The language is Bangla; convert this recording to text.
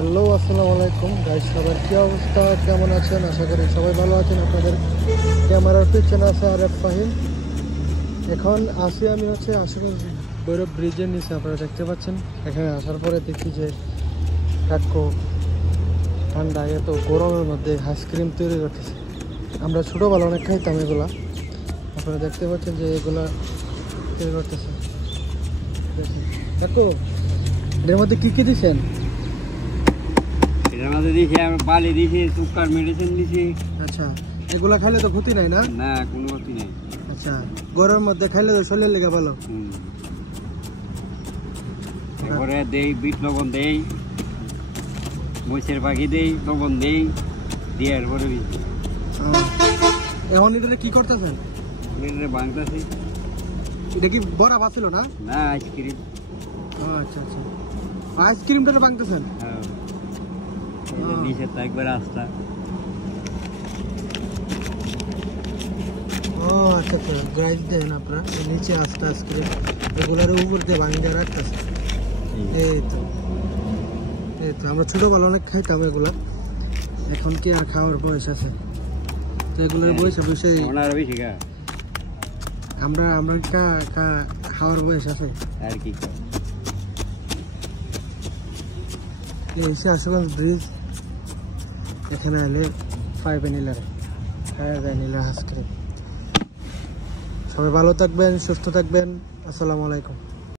হ্যালো, আসসালামু আলাইকুম গাইস। সবার কি অবস্থা, কেমন আছেন? আশা করি সবাই ভালো আছেন। আপনাদের ক্যামেরার পিছনে আছে আরেফ ফাহিম। এখন আসি আমি আশুগঞ্জ ভৈরব ব্রিজের নিচে। আপনারা দেখতে পাচ্ছেন, এখানে আসার পরে দেখি যে কাকু ঠান্ডা এত গরমের মধ্যে আইসক্রিম তৈরি করতেছে। আমরা ছোটোবেলা অনেক খাইতাম এগুলা। আপনারা দেখতে পাচ্ছেন যে এগুলা তৈরি করতেছে। কাকু, এর মধ্যে কি কি দিচ্ছেন? এটার মধ্যে দিয়েছি আমরা বালি দিয়েছি, সুগার মেডিসিন দিয়েছি। আচ্ছা, এগুলা খাইলে তো ক্ষতি নাই না? না, কোনো ক্ষতি নেই। আচ্ছা, গরমের মধ্যে খাইলে তো শরীরের লেগে ভালো। তারপরে দেই বিট লবণ দেই, মহিষের পাখি দেই, লবণ দেই, দিয়ে এরপরে এখন এটা কি করতেছেন? বাংলাদেশি এটা কি বড়া ভাছিল না? না, আইসক্রিম। আচ্ছা আচ্ছা, আইসক্রিমটা বাংতেছেন? হ্যাঁ, নিচে তো একবার আস্তা। ও আচ্ছা আচ্ছা, গ্রাইজ দেন আপনারা নিচে আস্তে আইসক্রিম এগুলার উপর দিয়ে ভাঙিয়ে রাখতেছে। এই তো আমরা ছোটবেলা অনেক খাইতাম এগুলা। এখন কি আর খাওয়ার বয়স আছে? তো এগুলোর বয়স বেশি, আমরা খাওয়ার বয়স আছে আর কি। আশুগঞ্জ ব্রিজ, এখানে এলে পাইবে নিলারে খাওয়া যায় নীলা আইসক্রিম। সবাই ভালো থাকবেন, সুস্থ থাকবেন। আসসালামু আলাইকুম।